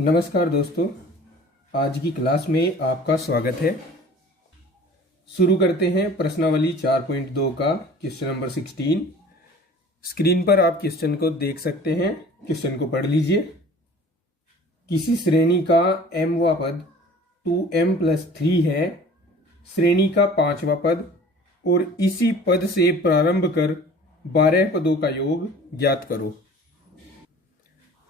नमस्कार दोस्तों, आज की क्लास में आपका स्वागत है। शुरू करते हैं प्रश्नावली 4.2 का क्वेश्चन नंबर 16। स्क्रीन पर आप क्वेश्चन को देख सकते हैं। क्वेश्चन को पढ़ लीजिए। किसी श्रेणी का mवां पद 2m+3 है, श्रेणी का 5वां पद और इसी पद से प्रारंभ कर 12 पदों का योग ज्ञात करो।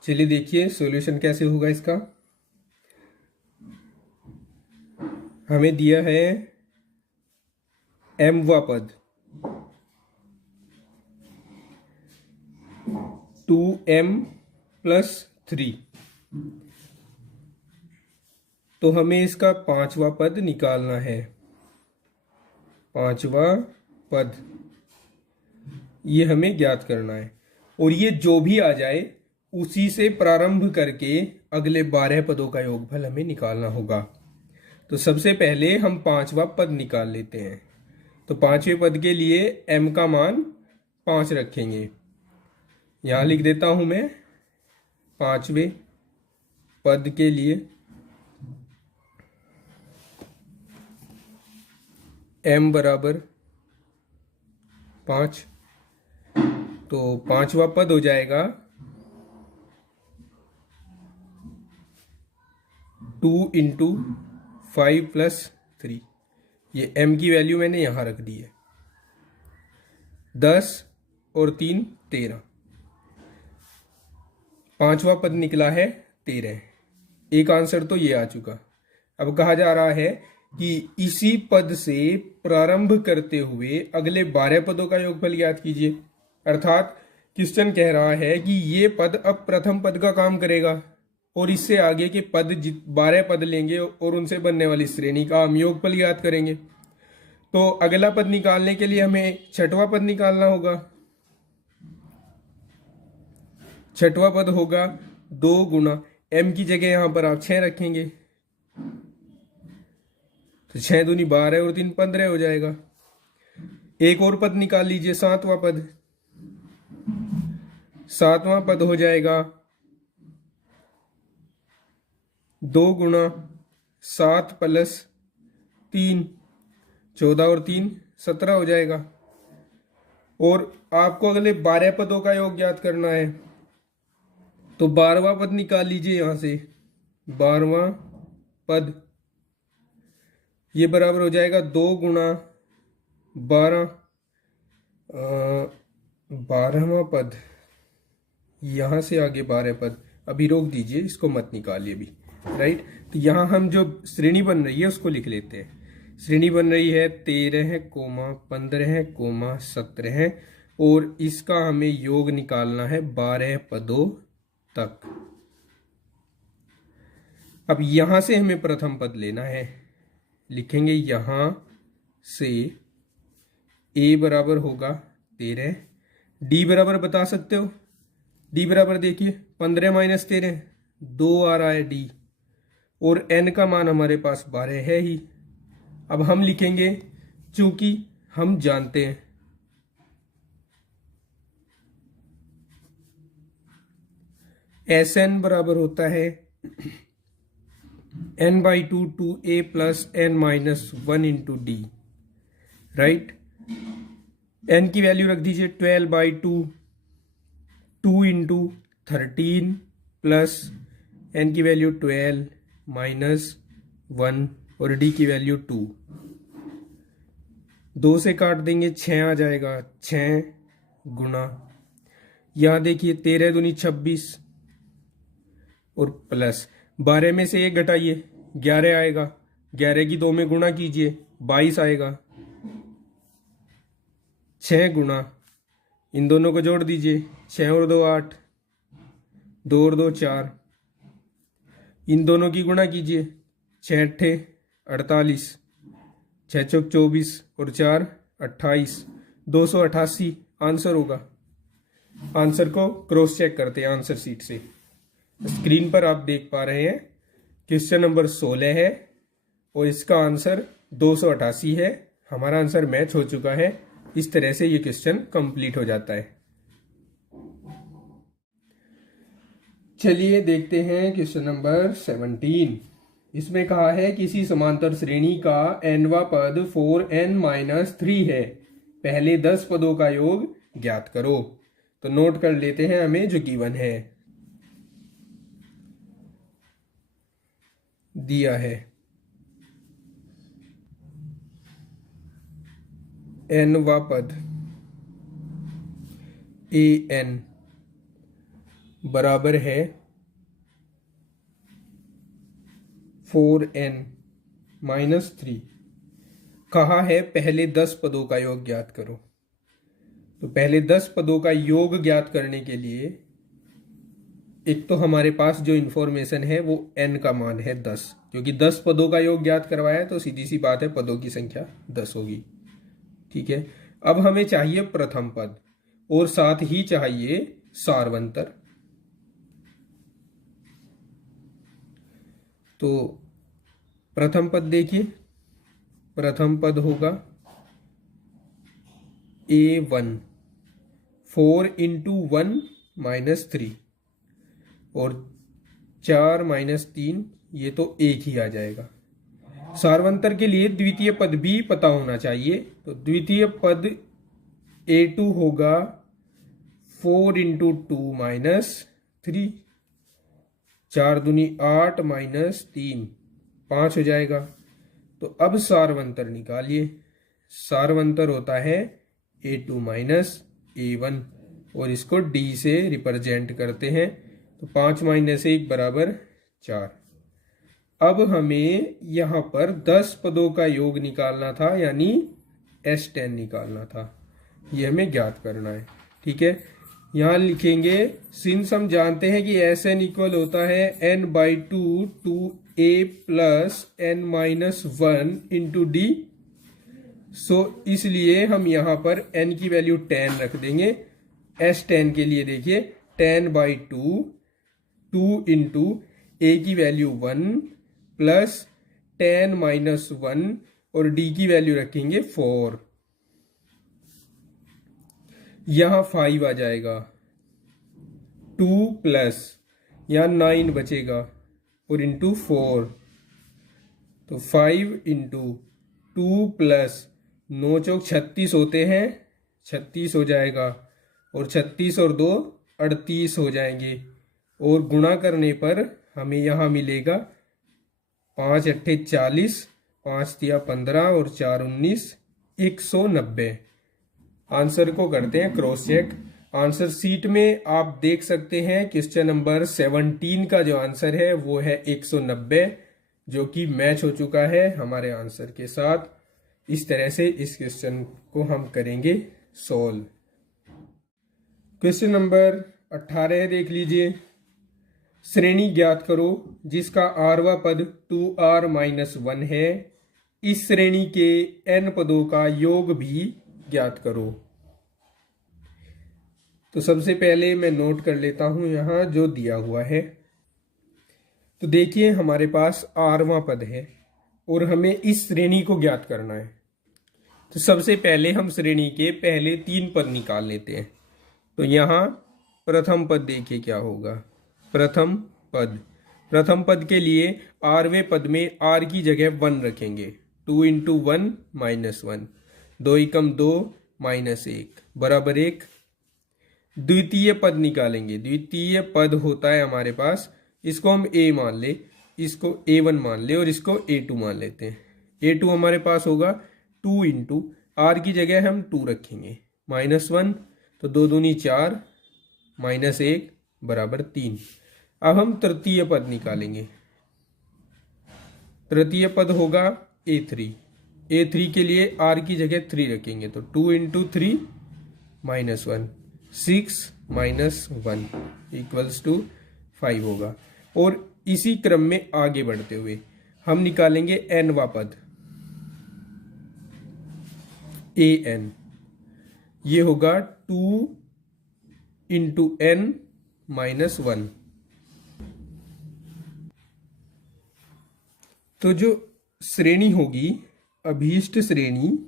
चलिए देखिए सॉल्यूशन कैसे होगा इसका। हमें दिया है mवां पद 2m+3, तो हमें इसका 5वां पद निकालना है। 5वां पद ये हमें ज्ञात करना है और ये जो भी आ जाए उसी से प्रारंभ करके अगले 12 पदों का योगफल हमें निकालना होगा। तो सबसे पहले हम 5वां पद निकाल लेते हैं। तो 5वें पद के लिए m का मान 5 रखेंगे। यहां लिख देता हूं मैं 5वें पद के लिए m बराबर 5। तो 5वां पद हो जाएगा 2 × 5 + 3। ये m की वैल्यू मैंने यहां रख दी है। 10 और 3 13। 5वां पद निकला है 13। एक आंसर तो ये आ चुका। अब कहा जा रहा है कि इसी पद से प्रारंभ करते हुए अगले 12 पदों का योगफल ज्ञात कीजिए। अर्थात क्वेश्चन कह रहा है कि ये पद अब प्रथम पद का काम करेगा और इससे आगे के पद 12 पद लेंगे और उनसे बनने वाली श्रेणी का हम योगफल ज्ञात करेंगे। तो अगला पद निकालने के लिए हमें 6वां पद निकालना होगा। 6वां पद होगा 2 × m की जगह यहां पर आप 6 रखेंगे। तो 6 दूनी 12 और 3 15 हो जाएगा। एक और पद निकाल लीजिए, 7वां पद। 7वां पद हो जाएगा 2 × 7 + 3, 14 और 3 17 हो जाएगा। और आपको अगले 12 पदों का योग ज्ञात करना है। तो 12वां पद निकाल लीजिए यहां से। 12वां पद ये बराबर हो जाएगा 2 × 12। 12वां पद यहां से आगे 12 पद अभी रोक दीजिए, इसको मत निकालिए अभी। राइट, तो यहां हम जो श्रेणी बन रही है उसको लिख लेते हैं। श्रेणी बन रही है 13, 15, 17 और इसका हमें योग निकालना है 12 पदों तक। अब यहां से हमें प्रथम पद लेना है। लिखेंगे यहां से a बराबर होगा 13। d बराबर बता सकते हो। d बराबर देखिए 15 - 13 2 आ रहा है d, और n का मान हमारे पास 12 है ही। अब हम लिखेंगे, चूंकि हम जानते हैं Sn बराबर होता है n/2 2a + n - 1 × d। Right, n की वैल्यू रख दीजिए 12/2 2 × 13 प्लस n की वैल्यू 12 - 1 और d की वैल्यू 2। 2 से काट देंगे 6 आ जाएगा। 6 गुना यहां देखिए 13 दूनी 26 और प्लस 12 में से 1 घटाइए 11 आएगा। 11 की 2 में गुणा कीजिए 22 आएगा। 6 गुना इन दोनों को जोड़ दीजिए 6 और 2 8, 2 और 2 4। इन दोनों की गुणा कीजिए 6 × 8 48, 6 × 4 24 और 4 28, 288 आंसर होगा। आंसर को क्रॉस चेक करते हैं आंसर शीट से। स्क्रीन पर आप देख पा रहे हैं क्वेश्चन नंबर 16 है और इसका आंसर 288 है। हमारा आंसर मैच हो चुका है। इस तरह से ये क्वेश्चन कंप्लीट हो जाता है। चलिए देखते हैं क्वेश्चन नंबर 17। इसमें कहा है किसी समांतर श्रेणी का nवा पद 4n-3 है, पहले 10 पदों का योग ज्ञात करो। तो नोट कर लेते हैं हमें जो गिवन है, दिया है nवा पद an बराबर है 4n-3। कहा है पहले 10 पदों का योग ज्ञात करो। तो पहले 10 पदों का योग ज्ञात करने के लिए एक तो हमारे पास जो इंफॉर्मेशन है वो n का मान है 10, क्योंकि 10 पदों का योग ज्ञात करवाया है तो सीधी सी बात है पदों की संख्या 10 होगी। ठीक है, अब हमें चाहिए प्रथम पद और साथ ही चाहिए सारवंतर। तो प्रथम पद देखिए, प्रथम पद होगा a1, 4 × 1 - 3 और 4 - 3, ये तो एक ही आ जाएगा। सारवंतर के लिए द्वितीय पद भी पता होना चाहिए। तो द्वितीय पद a2 होगा 4 × 2 - 3, 4 दूनी 8 - 3, 5 हो जाएगा। तो अब सारवंतर निकालिए। सारवंतर होता है a2 - a1 और इसको d से रिप्रेजेंट करते हैं। तो 5 - 1 बराबर 4। अब हमें यहाँ पर 10 पदों का योग निकालना था, यानी S10 निकालना था। ये हमें ज्ञात करना है। ठीक है, यहाँ लिखेंगे सिंस हम जानते हैं कि Sn इक्वल होता है n/2 2a + n-1 × d। सो इसलिए हम यहाँ पर n की वैल्यू 10 रख देंगे। S10 के लिए देखिए 10/2 2 × a की वैल्यू 1 + 10-1 और d की वैल्यू रखेंगे 4। यहां 5 आ जाएगा, 2 प्लस यहां 9 बचेगा और इंटू 4। तो 5 × 2 + 9 चौक 36 होते हैं, 36 हो जाएगा और 36 और 2 38 हो जाएंगे। और गुणा करने पर हमें यहाँ मिलेगा 5 × 8 = 40, 5 × 3 = 15 और 4 × 19 = 190। आंसर को करते हैं क्रॉस चेक। आंसर सीट में आप देख सकते हैं क्वेश्चन नंबर 17 का जो आंसर है वो है 190, जो कि मैच हो चुका है हमारे आंसर के साथ। इस तरह से इस क्वेश्चन को हम करेंगे सोल्व। क्वेश्चन नंबर 18 देख लीजिए। श्रेणी ज्ञात करो जिसका आरवा पद 2r-1 है। इस श्रेणी के n पदों का योग भी ज्ञात करो। तो सबसे पहले मैं नोट कर लेता हूं यहां जो दिया हुआ है। तो देखिए हमारे पास आरवां पद है और हमें इस श्रेणी को ज्ञात करना है। तो सबसे पहले हम श्रेणी के पहले 3 पद निकाल लेते हैं। तो यहां प्रथम पद देखिए क्या होगा। प्रथम पद के लिए आरवें पद में r की जगह 1 रखेंगे। 2 × 1 - 1, 2 × 2 - 1 बराबर 1। द्वितीय पद निकालेंगे। द्वितीय पद होता है हमारे पास, इसको हम a मान ले, इसको a1 मान ले और इसको a2 मान लेते हैं। a2 हमारे पास होगा 2 × r की जगह हम 2 रखेंगे -1, तो 2 दूनी 4 -1 बराबर 3। अब हम तृतीय पद निकालेंगे। तृतीय पद होगा a3। a3 के लिए r की जगह 3 रखेंगे, तो 2 × 3 -1, 6 - 1 = 5 होगा। और इसी क्रम में आगे बढ़ते हुए हम निकालेंगे nवा पद an। ये होगा 2 × n - 1। तो जो श्रेणी होगी अभीष्ट श्रेणी,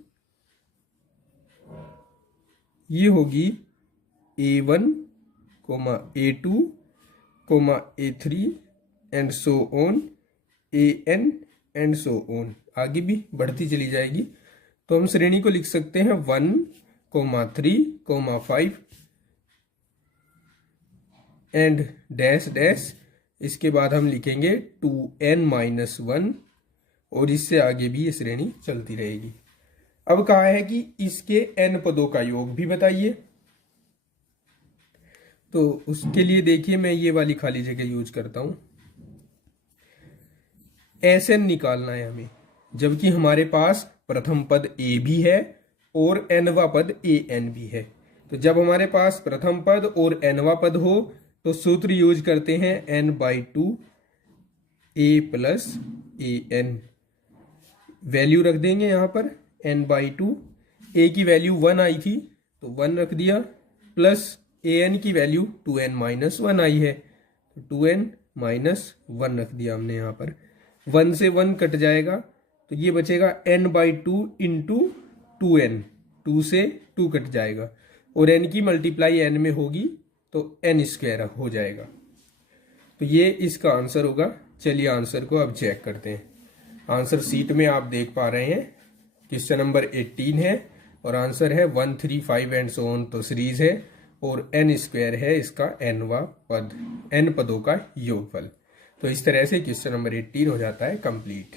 ये होगी a1, a2, comma A3 and so on, AN and so on, आगे भी बढ़ती चली जाएगी। तो हम श्रेणी को लिख सकते हैं 1,3,5 एंड डैश डैश, इसके बाद हम लिखेंगे 2n-1 और इससे आगे भी ये श्रेणी चलती रहेगी। अब कहा है कि इसके n पदों का योग भी बताइए। तो उसके लिए देखिए मैं ये वाली खाली जगह यूज करता हूं। Sn निकालना है हमें, जबकि हमारे पास प्रथम पद a भी है और nवा पद an भी है। तो जब हमारे पास प्रथम पद और nवा पद हो तो सूत्र यूज करते हैं n/2 a plus an। Value रख देंगे यहाँ पर n/2, a की वैल्यू 1 आई थी तो 1 रख दिया, प्लस an की वैल्यू 2n-1 आई है तो 2n-1 रख दिया हमने यहाँ पर। 1 से 1 कट जाएगा तो ये बचेगा n/2 इंटू 2n, 2 से 2 कट जाएगा और n की मल्टीप्लाई n में होगी तो n² हो जाएगा। तो ये इसका आंसर होगा। चलिए आंसर को अब चेक करते हैं। आंसर सीट में आप देख पा रहे हैं, क्वेश्चन नंबर 18 है और आंसर है 1, 3, 5 एंड सो ऑन, तो सीरीज है और n² है इसका nवा पद, n पदों का योगफल। तो इस तरह से क्वेश्चन नंबर 18 हो जाता है कंप्लीट।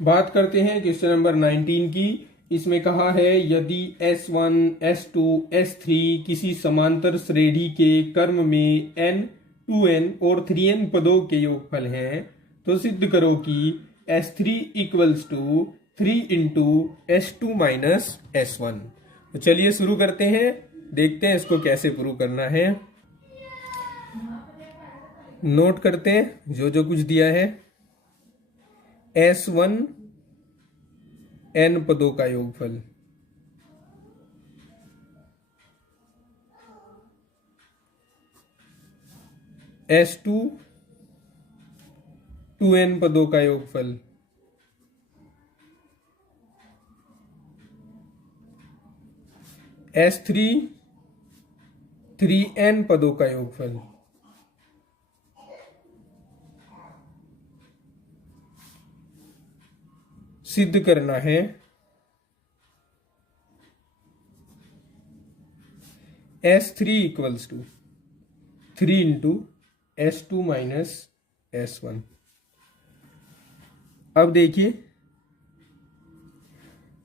बात करते हैं क्वेश्चन नंबर 19 की। इसमें कहा है यदि S1, S2, S3 किसी समांतर श्रेणी के क्रम में n, 2n और 3n पदों के योगफल हैं तो सिद्ध करो कि S3 equals to 3 into S2 minus S1। तो चलिए शुरू करते हैं, देखते हैं इसको कैसे प्रूव करना है। नोट करते हैं जो जो कुछ दिया है। S1 n पदों का योगफल, S2 2n पदों का योगफल, S3 3n पदों का योगफल, सिद्ध करना है S3 equals to 3 into S2 minus S1। अब देखिए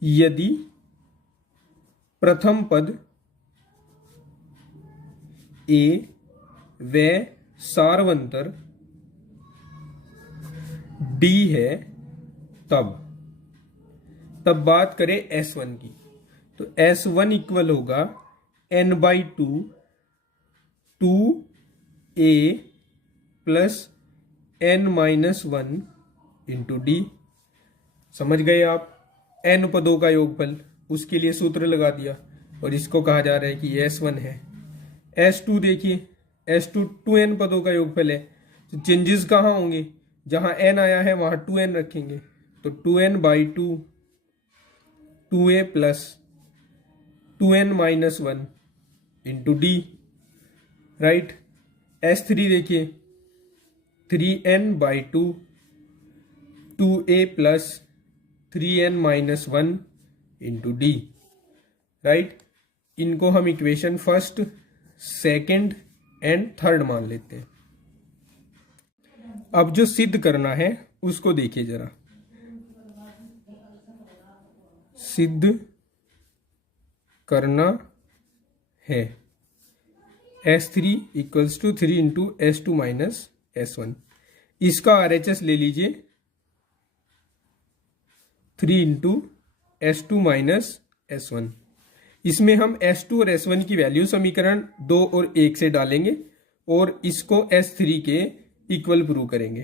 यदि प्रथम पद A व सार्वंतर D है तब बात करें S1 की, तो S1 इक्वल होगा n/2 2a plus n-1 into D। समझ गए आप? n पदों का योगफल, उसके लिए सूत्र लगा दिया और इसको कहा जा रहा है कि ये S1 है। S2 देखिए, S2 2n पदों का योगफल है, तो चेंजेस कहाँ होंगे? जहां n आया है वहां 2n रखेंगे, तो 2n/2 2a plus 2n-1 into D, right. S3 देखिए 3n/2 2a plus 3n-1 into D, right. इनको हम equation first, second and third मान लेते हैं। अब जो सिद्ध करना है उसको देखिए जरा। सिद्ध करना है S3 equals to 3 into S2 minus S1। इसका RHS ले लीजिए 3 इंटू S2 माइनस S1। इसमें हम S2 और S1 की वैल्यू समीकरण 2 और 1 से डालेंगे और इसको S3 के इक्वल प्रूव करेंगे।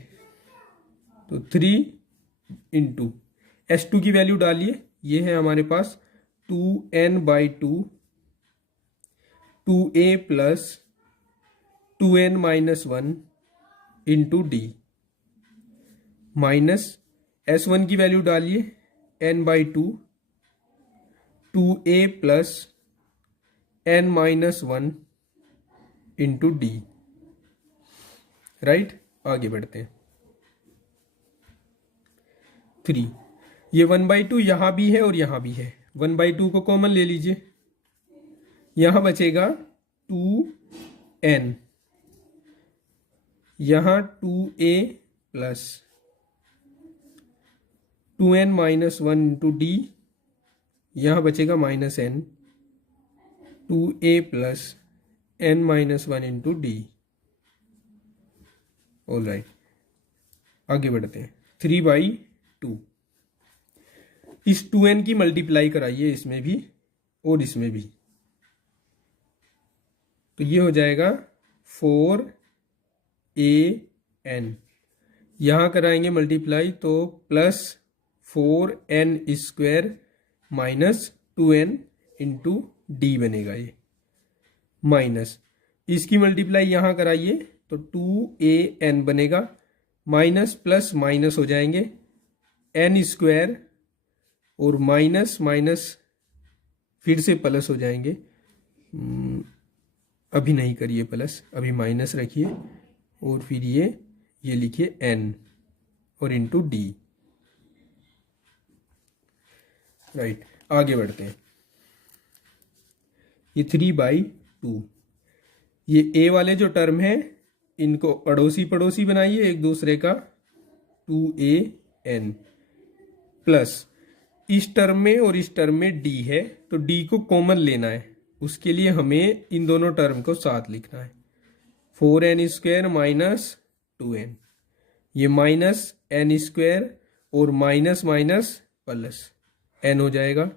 तो 3 इंटू S2 की वैल्यू डालिए, ये है हमारे पास 2n/2 2a plus 2n-1 into D minus S1 की वैल्यू डालिए n/2 2a plus n-1 into D। Right, आगे बढ़ते हैं। 3, ये 1/2 यहां भी है और यहां भी है, 1/2 को कॉमन ले लीजिए, यहां बचेगा 2n, यहां 2a plus 2n minus 1 into D, यहां बचेगा minus n, 2a plus n minus 1 into D. All right, आगे बढ़ते हैं। 3/2, इस 2n की मल्टीप्लाई कराइए इसमें भी और इसमें भी, तो ये हो जाएगा 4an, यहां कराएंगे मल्टीप्लाई तो plus 4n square minus 2n into D बनेगा, ये माइनस, इसकी मल्टीप्लाई यहां कराइए तो 2an बनेगा, माइनस प्लस माइनस हो जाएंगे, n स्क्वायर और माइनस माइनस फिर से प्लस हो जाएंगे, अभी नहीं करिए प्लस, अभी माइनस रखिए और फिर ये लिखिए n और इंटू डी। राइट, आगे बढ़ते हैं। ये 3/2, ये a वाले जो टर्म है इनको अड़ोसी पड़ोसी बनाइए एक दूसरे का, 2an प्लस इस टर्म में और इस टर्म में d है तो d को कॉमन लेना है, उसके लिए हमें इन दोनों टर्म को साथ लिखना है, 4n स्क्वायर माइनस 2n, ये माइनस n स्क्वायर और माइनस माइनस प्लस n हो जाएगा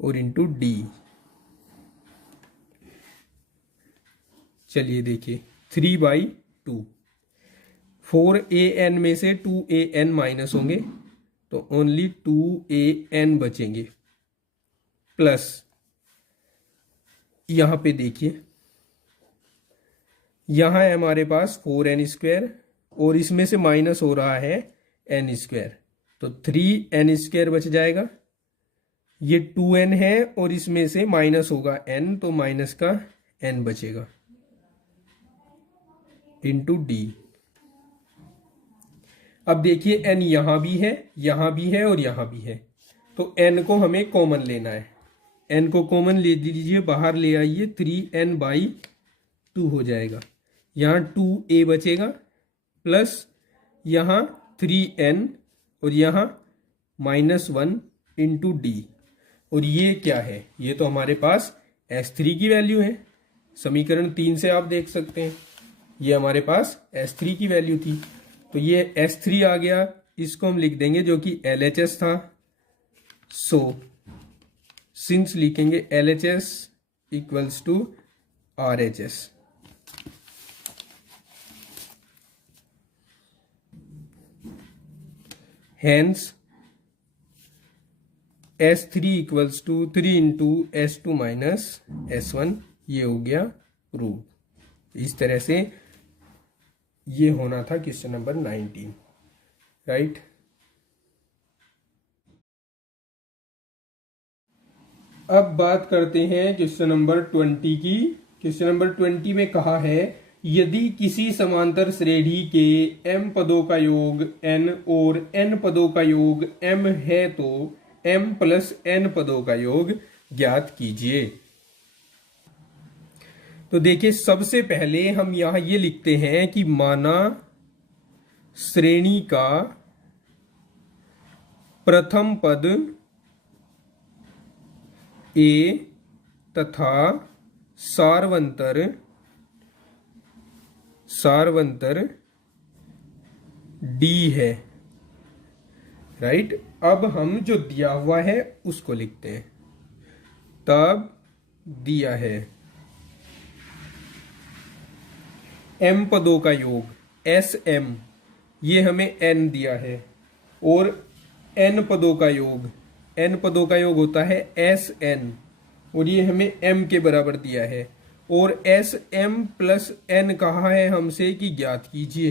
और इंटू डी। चलिए देखिए 3/2, 4an में से 2an माइनस होंगे तो ओनली 2an बचेंगे, प्लस यहां पे देखिए यहां है हमारे पास 4n स्क्वायर और इसमें से माइनस हो रहा है n स्क्वायर, तो 3n स्क्वायर बच जाएगा, ये 2n है और इसमें से माइनस होगा n तो माइनस का n बचेगा इंटू डी। अब देखिए n यहां भी है, यहां भी है और यहां भी है, तो n को हमें कॉमन लेना है, n को कॉमन ले लीजिए, बाहर ले आइए, 3n/2 हो जाएगा, यहां 2a बचेगा प्लस यहां 3n और यहां -1 इंटू डी। और ये क्या है, ये तो हमारे पास S3 की वैल्यू है, समीकरण 3 से आप देख सकते हैं, ये हमारे पास S3 की वैल्यू थी, तो ये S3 आ गया, इसको हम लिख देंगे जो कि LHS था, सो सिंस लिखेंगे LHS equals to RHS। Hence S3 equals to 3 into S2 minus S1, ये हो गया प्रूव। इस तरह से ये होना था क्वेश्चन नंबर 19, राइट। अब बात करते हैं क्वेश्चन नंबर 20 की। क्वेश्चन नंबर 20 में कहा है यदि किसी समांतर श्रेणी के m पदों का योग n और n पदों का योग m है तो m प्लस n पदों का योग ज्ञात कीजिए। तो देखिए सबसे पहले हम यहां ये लिखते हैं कि माना श्रेणी का प्रथम पद a तथा सारवंतर d है, राइट। अब हम जो दिया हुआ है उसको लिखते हैं। तब दिया है m पदों का योग SM, ये हमें n दिया है, और n पदों का योग होता है SN, और ये हमें m के बराबर दिया है, और SM प्लस n कहा है हमसे कि ज्ञात कीजिए।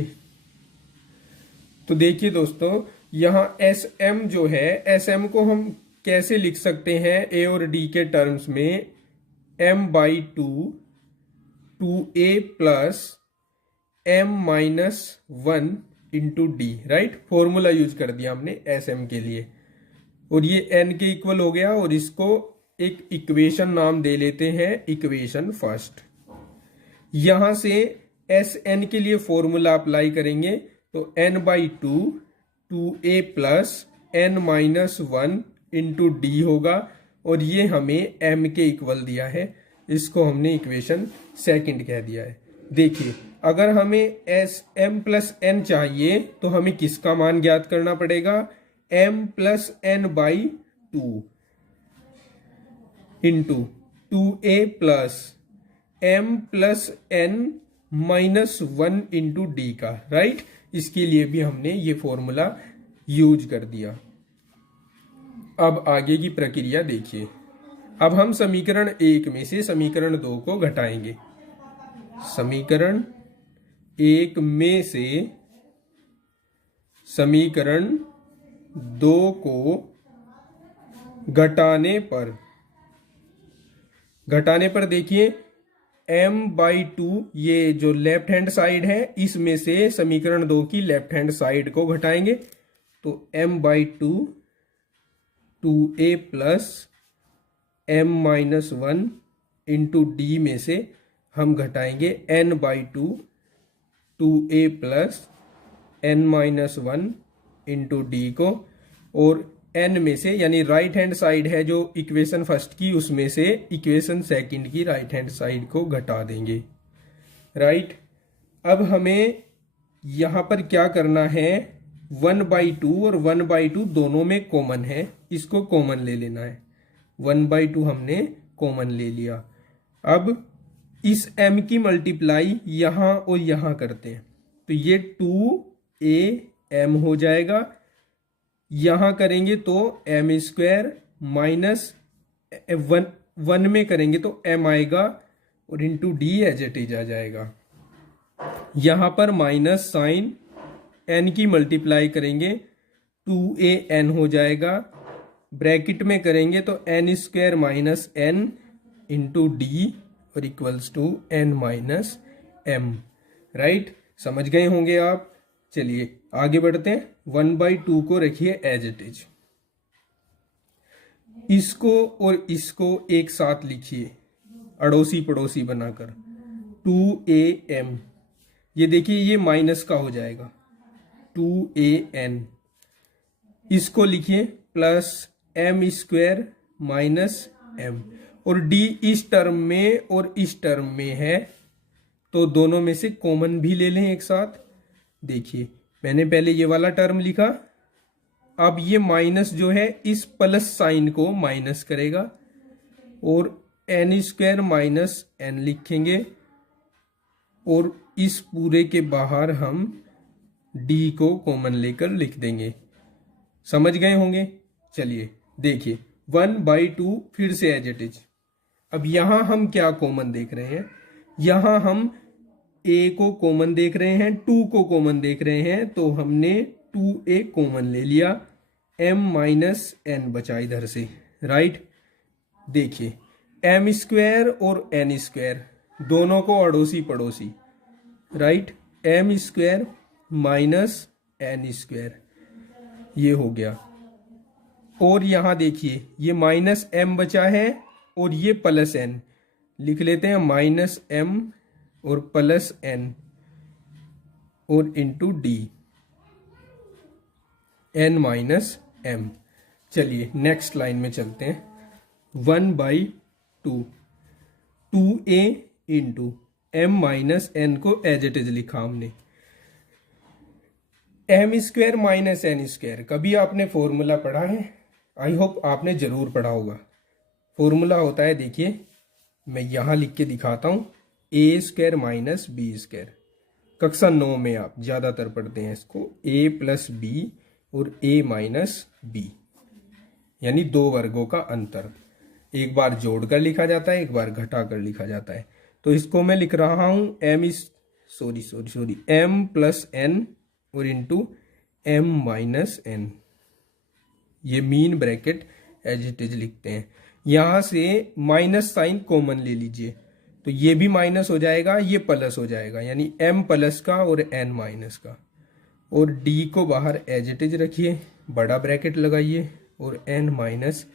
तो देखिए दोस्तों यहां SM जो है, SM को हम कैसे लिख सकते हैं a और d के टर्म्स में, m/2 2a plus m-1 into D, right. Formula use कर दिया हमने एस एम के लिए, और ये n के इक्वल हो गया, और इसको एक इक्वेशन नाम दे लेते हैं, इक्वेशन फर्स्ट। यहां से एस एन के लिए फॉर्मूला अप्लाई करेंगे तो n/2 2a plus n-1 into D होगा, और ये हमें m के इक्वल दिया है, इसको हमने इक्वेशन सेकंड कह दिया है। देखिए, अगर हमें एस m प्लस n चाहिए तो हमें किसका मान ज्ञात करना पड़ेगा, m plus n/2 into 2a plus m plus n-1 into D का, राइट। इसके लिए भी हमने ये फॉर्मूला यूज कर दिया। अब आगे की प्रक्रिया देखिए। अब हम समीकरण 1 में से समीकरण 2 को घटाएंगे। समीकरण 1 में से समीकरण 2 को घटाने पर देखिए m/2, ये जो लेफ्ट हैंड साइड है इसमें से समीकरण 2 की लेफ्ट हैंड साइड को घटाएंगे, तो m/2 2a plus m-1 into D में से हम घटाएंगे n/2 2a plus n-1 into D को, और n में से यानी राइट हैंड साइड है जो इक्वेशन फर्स्ट की, उसमें से इक्वेशन सेकंड की राइट हैंड साइड को घटा देंगे, राइट। अब हमें यहां पर क्या करना है, 1/2 और 1/2 दोनों में कॉमन है, इसको कॉमन ले लेना है। 1/2 हमने कॉमन ले लिया। अब इस m की मल्टीप्लाई यहां और यहां करते हैं, तो ये 2am हो जाएगा। यहां करेंगे तो m² माइनस 1 में करेंगे तो m आएगा, और into D as it is आ जाएगा। यहां पर माइनस साइन n की मल्टीप्लाई करेंगे 2an हो जाएगा, ब्रैकेट में करेंगे तो n² minus n into D और equals to n minus m, right. समझ गए होंगे आप। चलिए आगे बढ़ते हैं। 1/2 को रखिए एज इट इज, इसको और इसको एक साथ लिखिए अड़ोसी पड़ोसी बनाकर, 2am, ये देखिए ये माइनस का हो जाएगा 2an, इसको लिखिए प्लस m² माइनस m, और d इस टर्म में और इस टर्म में है तो दोनों में से कॉमन भी ले लें एक साथ। देखिए मैंने पहले ये वाला टर्म लिखा, अब ये माइनस जो है इस प्लस साइन को माइनस करेगा, और n² माइनस n लिखेंगे, और इस पूरे के बाहर हम d को कॉमन लेकर लिख देंगे। समझ गए होंगे। चलिए देखिए 1/2 फिर से एज इट इज। अब यहां हम क्या कॉमन देख रहे हैं, यहां हम a को कॉमन देख रहे हैं, 2 को कॉमन देख रहे हैं, तो हमने 2a कॉमन ले लिया, m माइनस n बचा इधर से, राइट। देखिए m² और n² दोनों को अड़ोसी पड़ोसी, राइट, m² माइनस n², ये हो गया। और यहां देखिए ये माइनस m बचा है और ये प्लस n, लिख लेते हैं माइनस m और प्लस n और into D, n minus m। चलिए नेक्स्ट लाइन में चलते हैं। 1/2 2a into m minus n को एज इट इज लिखा हमने। m² माइनस n², कभी आपने फॉर्मूला पढ़ा है? आई होप आपने जरूर पढ़ा होगा। फॉर्मूला होता है, देखिए मैं यहां लिख के दिखाता हूं, a² माइनस b²। कक्षा 9 में आप ज्यादातर पढ़ते हैं इसको, a प्लस b और a माइनस b, यानी दो वर्गों का अंतर। एक बार जोड़कर लिखा जाता है, एक बार घटाकर लिखा जाता है। तो इसको मैं लिख रहा हूं m प्लस n और इंटू m माइनस n, ये mean bracket as it is लिखते हैं। यहां से माइनस साइन कॉमन ले लीजिए, तो ये भी माइनस हो जाएगा, ये प्लस हो जाएगा, यानी m प्लस का और n माइनस का। और d को बाहर एज इट इज रखिए, बड़ा ब्रैकेट लगाइए और n माइनस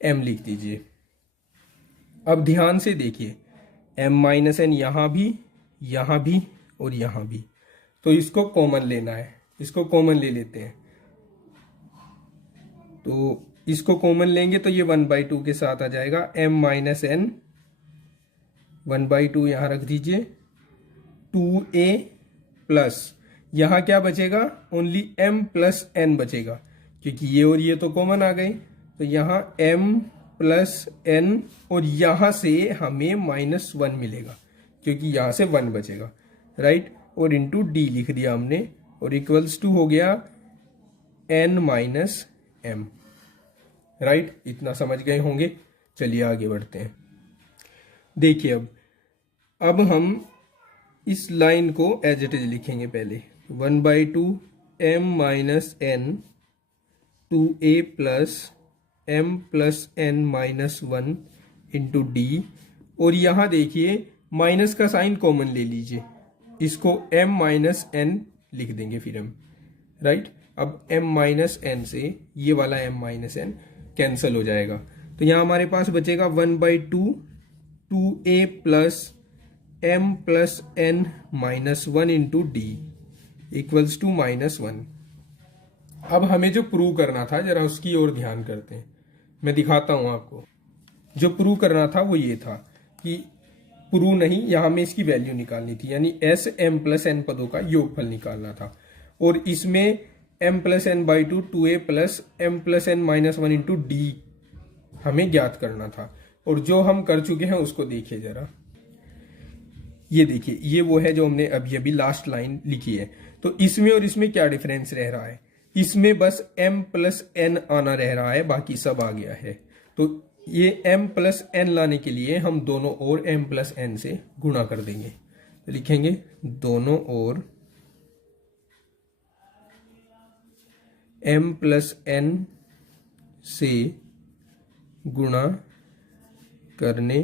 m लिख दीजिए। अब ध्यान से देखिए, m माइनस n यहाँ भी और यहाँ भी, तो इसको कॉमन लेना है, इसको कॉमन ले लेते हैं। तो इसको कॉमन लेंगे तो ये 1/2 के साथ आ जाएगा, m माइनस n 1/2 यहाँ रख दीजिए, 2a प्लस यहाँ क्या बचेगा, ओनली m प्लस n बचेगा, क्योंकि ये और ये तो कॉमन आ गए। तो यहाँ m प्लस n और यहाँ से हमें -1 मिलेगा, क्योंकि यहाँ से 1 बचेगा, राइट। और इंटू d लिख दिया हमने, और इक्वल्स टू हो गया n माइनस m, राइट। इतना समझ गए होंगे। चलिए आगे बढ़ते हैं। देखिए अब हम इस लाइन को एज इट इज लिखेंगे। पहले 1/2 m minus n 2a plus m plus n minus 1 into D. और यहाँ देखिए माइनस का साइन कॉमन ले लीजिए, इसको m माइनस n लिख देंगे फिर हम, राइट। अब m माइनस n से ये वाला m माइनस n कैंसल हो जाएगा, तो यहाँ हमारे पास बचेगा 1/2 2a plus m plus n minus 1 into D equals to -1। अब हमें जो प्रूव करना था जरा उसकी ओर ध्यान करते हैं, मैं दिखाता हूं आपको। जो प्रूव करना था वो ये था कि प्रूव नहीं, यहां में इसकी वैल्यू निकालनी थी, यानी s m प्लस n पदों का योगफल निकालना था। और इसमें m plus n by 2 2a plus m plus n minus 1 into D हमें ज्ञात करना था। और जो हम कर चुके हैं उसको देखिए जरा, ये देखिए, ये वो है जो हमने अभी अभी लास्ट लाइन लिखी है। तो इसमें और इसमें क्या डिफरेंस रह रहा है, इसमें बस m प्लस n आना रह रहा है, बाकी सब आ गया है। तो ये m प्लस n लाने के लिए हम दोनों ओर m प्लस n से गुणा कर देंगे। तो लिखेंगे दोनों ओर m प्लस n से गुणा करने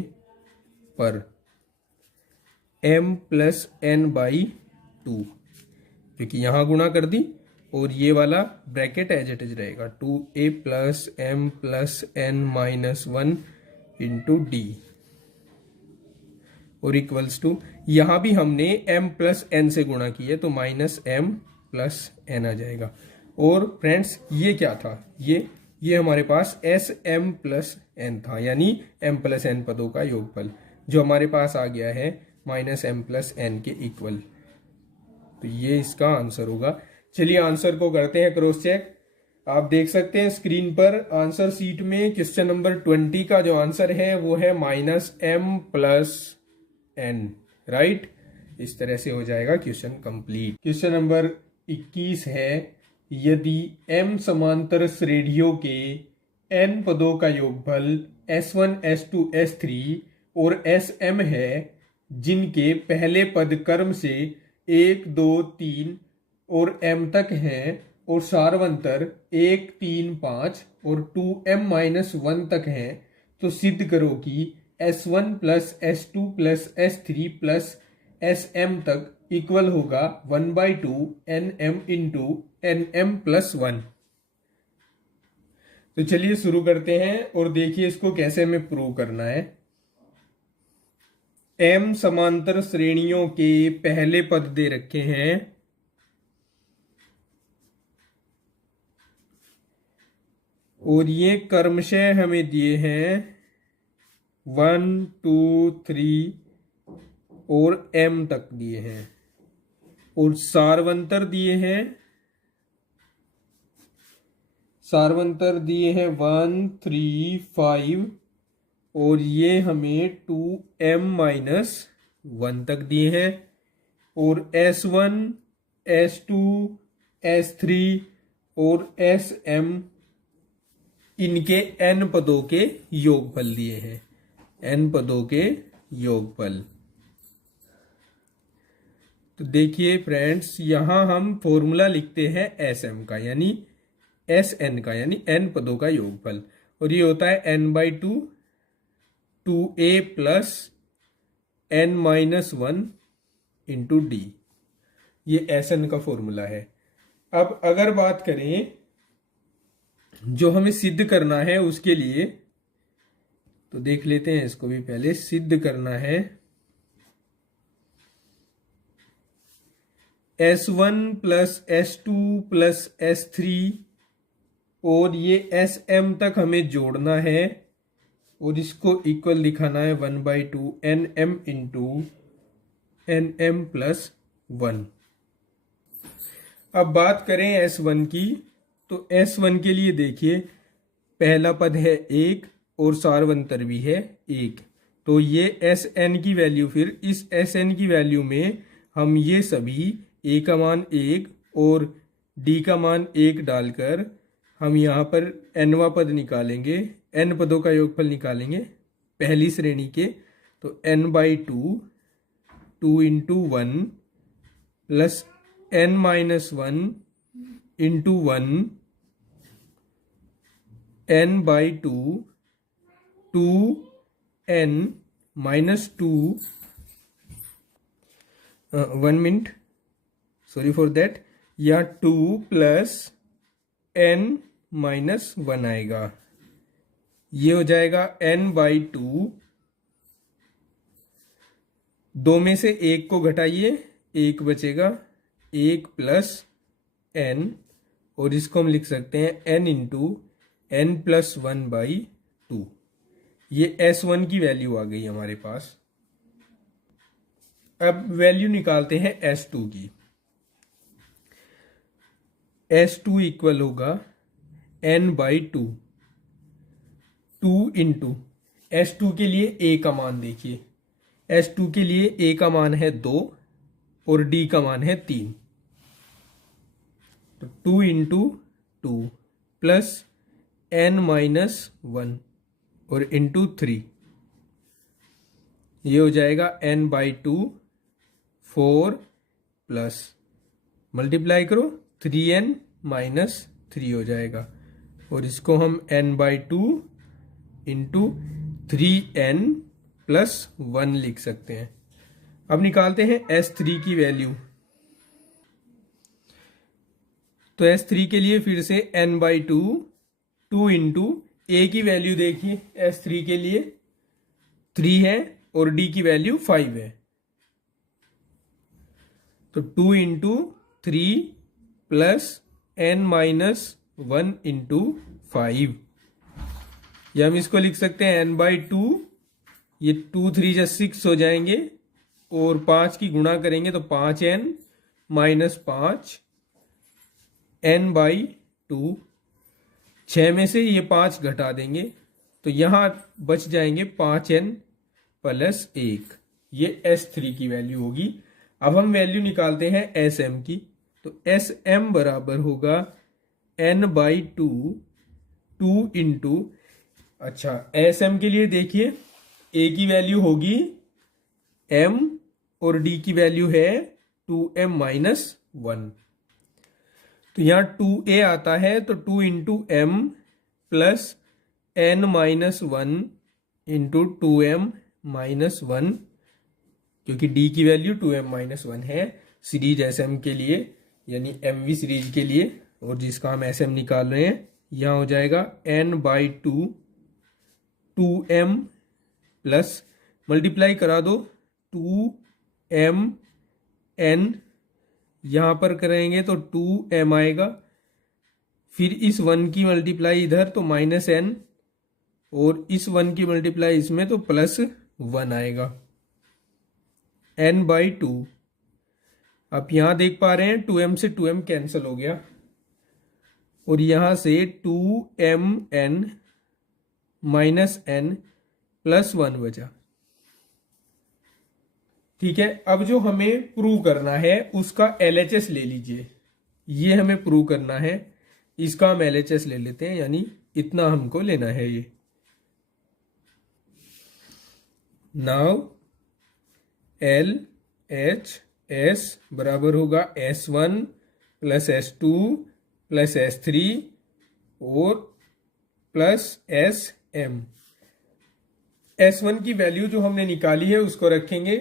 पर m प्लस n बाई 2, क्योंकि यहां गुणा कर दी और ये वाला ब्रैकेट एज इट इज रहेगा, 2a plus m plus n minus 1 into D. और इक्वल्स टू यहां भी हमने m प्लस n से गुणा किया तो माइनस m प्लस n आ जाएगा। और फ्रेंड्स ये क्या था, ये हमारे पास एस m प्लस n था, यानी m प्लस n पदों का योगफल जो हमारे पास आ गया है -m प्लस n के इक्वल। तो ये इसका आंसर होगा। चलिए आंसर को करते हैं क्रॉस चेक। आप देख सकते हैं स्क्रीन पर आंसर शीट में क्वेश्चन नंबर 20 का जो आंसर है वो है -m प्लस n, राइट। इस तरह से हो जाएगा क्वेश्चन कंप्लीट। क्वेश्चन नंबर 21 है, यदि m समांतर श्रेणियों के n पदों का योगफल s1 s2 s3 और sm है, जिनके पहले पद क्रम से 1 2 3 और m तक हैं और सारवंतर 1 3 5 और 2m माइनस 1 तक हैं, तो सिद्ध करो कि s1 plus s2 plus s3 plus sm तक इक्वल होगा 1/2 nm इंटू nm प्लस 1। तो चलिए शुरू करते हैं और देखिए इसको कैसे हमें प्रूव करना है। m समांतर श्रेणियों के पहले पद दे रखे हैं और ये क्रमशः हमें दिए हैं 1 2 3 और m तक दिए हैं, और सारवंतर दिए हैं 1 3 5 और ये हमें 2m माइनस 1 तक दिए हैं। और s1 s2 s3 और sm इनके n पदों के योगफल दिए हैं, n पदों के योगफल। तो देखिए फ्रेंड्स, यहां हम फॉर्मूला लिखते हैं sm का, यानी sn का, यानी n पदों का योगफल। और ये होता है n/2 2a plus n minus one into D. ये Sn का फॉर्मूला है। अब अगर बात करें जो हमें सिद्ध करना है उसके लिए, तो देख लेते हैं इसको भी। पहले सिद्ध करना है S1 plus S2 plus S3 और ये Sm तक हमें जोड़ना है और इसको इक्वल दिखाना है 1/2 Nm इंटू Nm प्लस 1। अब बात करें S1 की, तो S1 के लिए देखिए पहला पद है 1 और सारवंतर भी है 1, तो ये Sn की वैल्यू, फिर इस Sn की वैल्यू में हम ये सभी a का मान 1 और d का मान 1 डालकर हम यहाँ पर nवां पद निकालेंगे, n पदों का योगफल निकालेंगे पहली श्रेणी के। तो n/2 2 into 1 plus n minus 1 into 1 n/2 2n minus 2 1 minute, sorry for that, या 2 प्लस n माइनस 1 आएगा। ये हो जाएगा n/2। दो में से एक को घटाइए, एक बचेगा, 1 प्लस n, और इसको हम लिख सकते हैं n इंटू n प्लस 1/2। ये S1 की वैल्यू आ गई हमारे पास। अब वैल्यू निकालते हैं S2 की। S2 इक्वल होगा n/2, 2 इंटू S2 के लिए a का मान देखिए, S2 के लिए a का मान है 2 और d का मान है 3, तो 2 इंटू 2 प्लस n माइनस 1 और इंटू 3, ये हो जाएगा n/2 4 प्लस मल्टीप्लाई करो 3n माइनस 3 हो जाएगा, और इसको हम n/2 इंटू 3n प्लस 1 लिख सकते हैं। अब निकालते हैं S3 की वैल्यू। तो S3 के लिए फिर से n/2 2 इंटू a की वैल्यू देखिए S3 के लिए 3 है और d की वैल्यू 5 है, तो 2 into 3 plus n minus 1 into 5, या हम इसको लिख सकते हैं n/2, ये 2 3 जा 6 हो जाएंगे और 5 की गुणा करेंगे तो 5n माइनस 5 n/2। 6 में से ये 5 घटा देंगे तो यहाँ बच जाएंगे 5n प्लस 1, ये S3 की वैल्यू होगी। अब हम वैल्यू निकालते हैं Sm की, तो Sm बराबर होगा n/2 2 इंटू, अच्छा Sm के लिए देखिए a की वैल्यू होगी m और d की वैल्यू है 2m माइनस 1, तो यहाँ 2a आता है, तो 2 into m plus n minus 1 into 2m minus 1, क्योंकि d की वैल्यू 2m माइनस 1 है सीरीज Sm के लिए, यानी MV सीरीज के लिए, और जिसका हम Sm निकाल रहे हैं। यहाँ हो जाएगा n/2 2m प्लस मल्टीप्लाई करा दो 2m n, यहाँ पर करेंगे तो 2m आएगा, फिर इस 1 की मल्टीप्लाई इधर तो माइनस n, और इस 1 की मल्टीप्लाई इसमें तो प्लस 1 आएगा n/2। आप यहाँ देख पा रहे हैं 2m से 2m कैंसिल हो गया और यहाँ से 2mn माइनस n प्लस 1 बचा। ठीक है, अब जो हमें प्रूव करना है उसका LHS ले लीजिए। ये हमें प्रूव करना है, इसका हम LHS ले लेते हैं, यानी इतना हमको लेना है ये। नाउ LHS बराबर होगा S1 plus S2 plus S3 और प्लस Sm। S1 की वैल्यू जो हमने निकाली है उसको रखेंगे।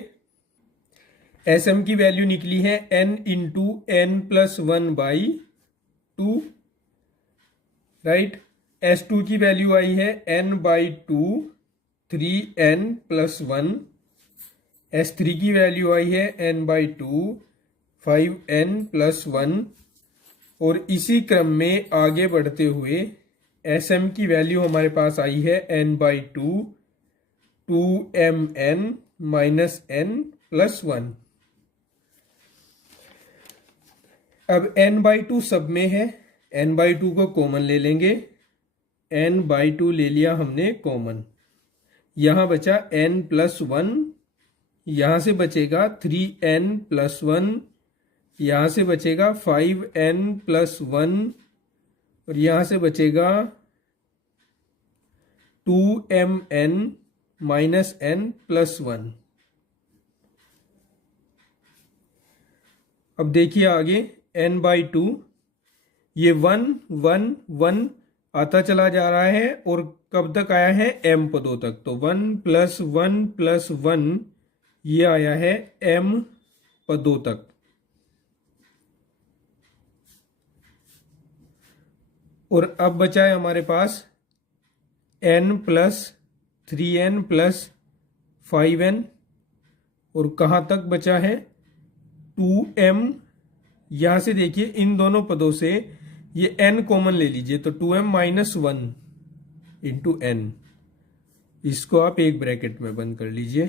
SM की वैल्यू निकली है n into n plus 1/2, right. S2 की वैल्यू आई है n/2, 3n प्लस 1। S3 की वैल्यू आई है n/2, 5n प्लस 1। और इसी क्रम में आगे बढ़ते हुए SM की वैल्यू हमारे पास आई है n/2, 2mn minus n plus 1। अब n/2 सब में है, n/2 को कॉमन ले लेंगे। n/2 ले लिया हमने कॉमन, यहां बचा n प्लस 1, यहां से बचेगा 3n प्लस 1, यहां से बचेगा 5n प्लस 1, और यहां से बचेगा 2mn माइनस n प्लस 1। अब देखिए आगे n/2, ये 1 1 1 आता चला जा रहा है और कब तक आया है m पदों तक। तो 1 प्लस 1 प्लस 1 ये आया है m पदों तक। और अब बचा है हमारे पास n plus 3n plus 5n, और कहाँ तक बचा है 2m। यहां से देखिए इन दोनों पदों से ये n कॉमन ले लीजिए, तो 2m माइनस 1 इंटू n, इसको आप एक ब्रैकेट में बंद कर लीजिए।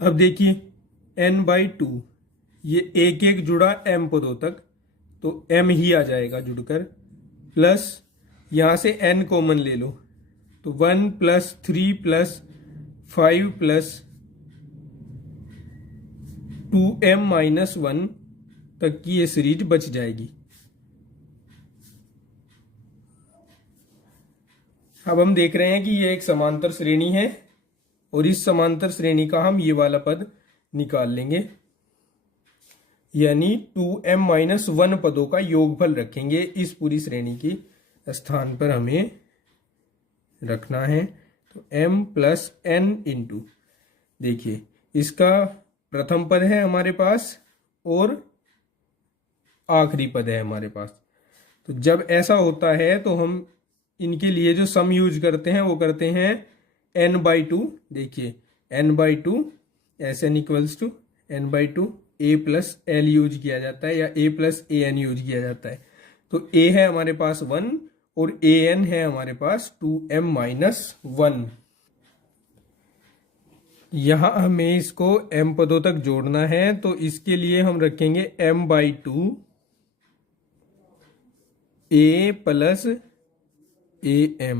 अब देखिए n/2, ये एक एक जुड़ा m पदों तक, तो m ही आ जाएगा जुड़कर, प्लस यहां से n कॉमन ले लो, तो 1 plus 3 plus 5 plus 2m minus 1 तक की ये सीरीज बच जाएगी। अब हम देख रहे हैं कि ये एक समांतर श्रेणी है, और इस समांतर श्रेणी का हम ये वाला पद निकाल लेंगे, यानी 2m माइनस 1 पदों का योगफल रखेंगे। इस पूरी श्रेणी की स्थान पर हमें रखना है, तो m प्लस n इंटू, देखिए इसका प्रथम पद है हमारे पास और आखिरी पद है हमारे पास। तो जब ऐसा होता है तो हम इनके लिए जो सम यूज करते हैं वो करते हैं n/2। देखिए n/2 Sn equals to n/2 a plus l use किया जाता है, या a प्लस an यूज किया जाता है। तो a है हमारे पास 1 और an है हमारे पास 2m माइनस 1। यहां हमें इसको m पदों तक जोड़ना है, तो इसके लिए हम रखेंगे m/2 a प्लस am,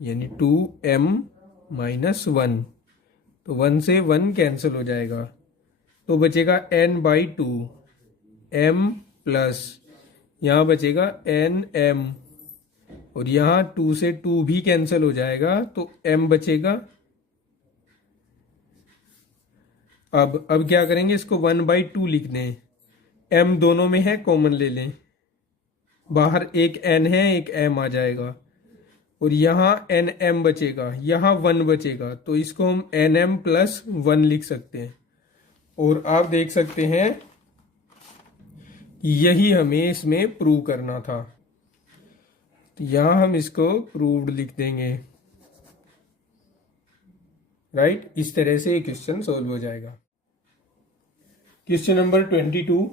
यानी 2m माइनस 1। तो 1 से 1 कैंसिल हो जाएगा, तो बचेगा n/2 m प्लस, यहाँ बचेगा nm, और यहाँ 2 से 2 भी कैंसिल हो जाएगा, तो m बचेगा। अब क्या करेंगे, इसको 1/2 लिखने हैं, m दोनों में है कॉमन ले लें, बाहर एक n है एक m आ जाएगा, और यहाँ nm बचेगा, यहाँ 1 बचेगा, तो इसको हम nm प्लस 1 लिख सकते हैं। और आप देख सकते हैं यही हमें इसमें प्रूव करना था, तो यहाँ हम इसको प्रूव्ड लिख देंगे, राइट। इस तरह से ये क्वेश्चन सॉल्व हो जाएगा। क्वेश्चन नंबर 22,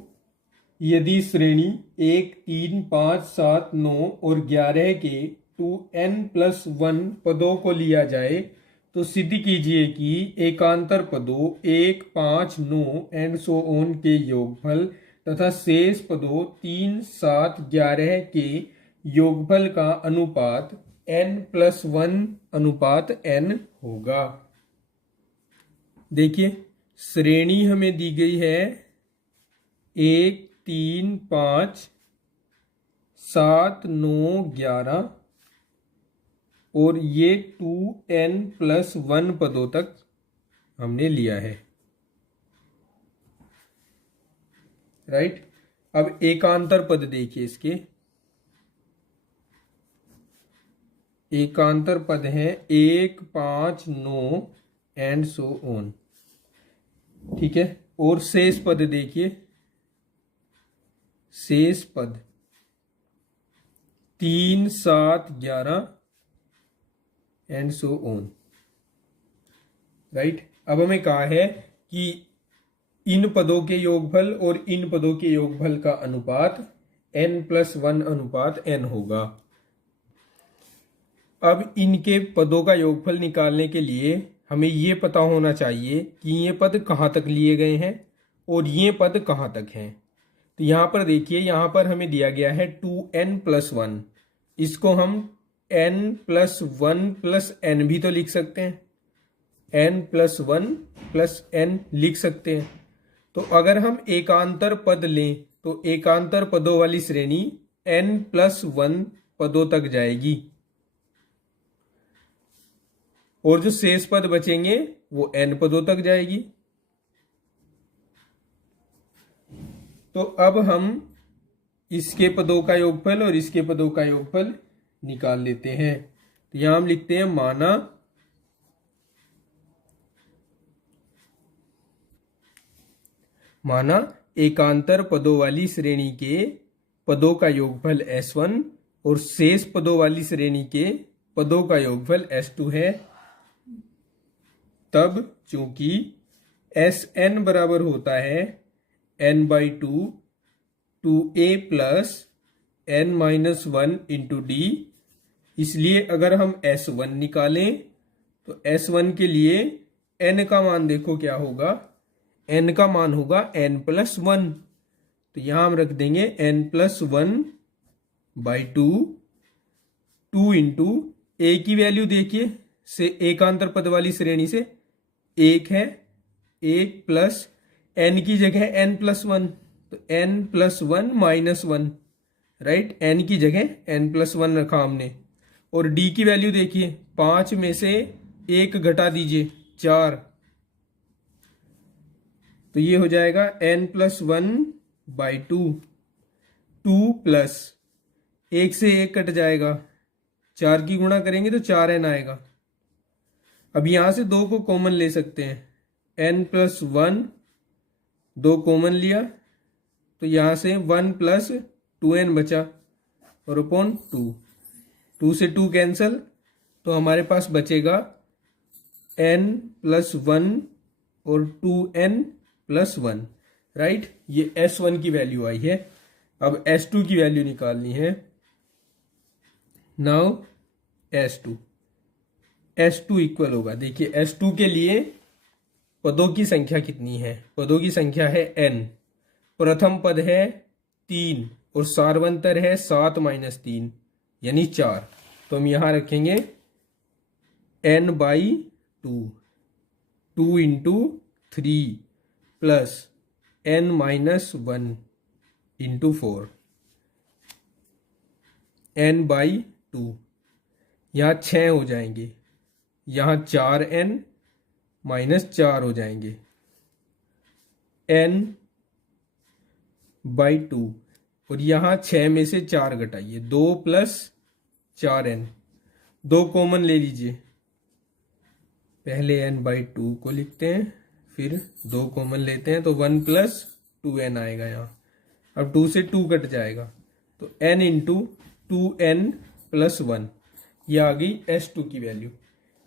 यदि श्रेणी 1 3 5 7 9 और 11 के 2n प्लस 1 पदों को लिया जाए तो सिद्ध कीजिए कि एकांतर पदों 1 5 9 एंड सो ऑन के योगफल तथा शेष पदों 3 7 11 के योगफल का अनुपात n प्लस 1 अनुपात n होगा। देखिए श्रेणी हमें दी गई है 1 3 5 7 9 11, और ये 2n प्लस 1 पदों तक हमने लिया है, राइट। अब एकांतर पद देखिए इसके, एकांतर पद हैं 1, 5, 9 एंड सो ऑन। ठीक है, और शेष पद देखिए, शेष पद 3, 7, 11 एंड सो ऑन। राइट, अब हमें कहा है कि इन पदों के योगफल और इन पदों के योगफल का अनुपात n+1 अनुपात n होगा। अब इनके पदों का योगफल निकालने के लिए हमें ये पता होना चाहिए कि ये पद कहाँ तक लिए गए हैं और ये पद कहाँ तक हैं। तो यहाँ पर देखिए, यहाँ पर हमें दिया गया है 2n+1, इसको हम n+1+n भी तो लिख सकते हैं, n+1+n लिख सकते हैं। तो अगर हम एकांतर पद लें तो एकांतर पदों वाली श्रेणी n+1 पदों तक जाएगी और जो शेष पद बचेंगे वो n पदों तक जाएगी। तो अब हम इसके पदों का योगफल और इसके पदों का योगफल निकाल लेते हैं। तो यहां हम लिखते हैं माना एकांतर पदों वाली श्रेणी के पदों का योगफल S1 और शेष पदों वाली श्रेणी के पदों का योगफल S2 है, तब चूंकि Sn बराबर होता है n/2 2a plus n-1 into D, इसलिए अगर हम S1 निकालें तो S1 के लिए n का मान देखो क्या होगा, n का मान होगा n+1। तो यहां हम रख देंगे n+1/2, 2 इंटू a की वैल्यू देखिए से एकांतर पद वाली श्रेणी से 1 है, 1 प्लस n की जगह n+1, तो n+1 -1, राइट, n की जगह n+1 रखा हमने। और d की वैल्यू देखिए, 5 में से 1 घटा दीजिए 4, तो ये हो जाएगा n+1/2, 2 प्लस 1 से 1 कट जाएगा, 4 की गुणा करेंगे तो 4n आएगा। अब यहां से 2 को कॉमन ले सकते हैं, n+1, 2 कॉमन लिया तो यहां से 1 + 2n बचा और अपॉन 2, 2 से 2 कैंसल, तो हमारे पास बचेगा n+1 और 2n+1, राइट। ये S1 की वैल्यू आई है। अब S2 की वैल्यू निकालनी है। नाउ S2 इक्वल होगा, देखिए S2 के लिए पदों की संख्या कितनी है, पदों की संख्या है n, प्रथम पद है 3 और सार्वंतर है 7 - 3 यानी 4, तो हम यहां रखेंगे n/2, 2 into 3 plus n-1 into 4, n/2, यहाँ 6 हो जाएंगे, यहाँ 4n - 4 हो जाएंगे, n/2, और यहाँ 6 में से 4 घटाइए, 2 + 4n, 2 कॉमन ले लीजिए, पहले n/2 को लिखते हैं फिर 2 कॉमन लेते हैं तो 1 + 2n आएगा यहाँ। अब 2 से 2 कट जाएगा तो n इंटू 2n+1, ये आ गई S2 की वैल्यू।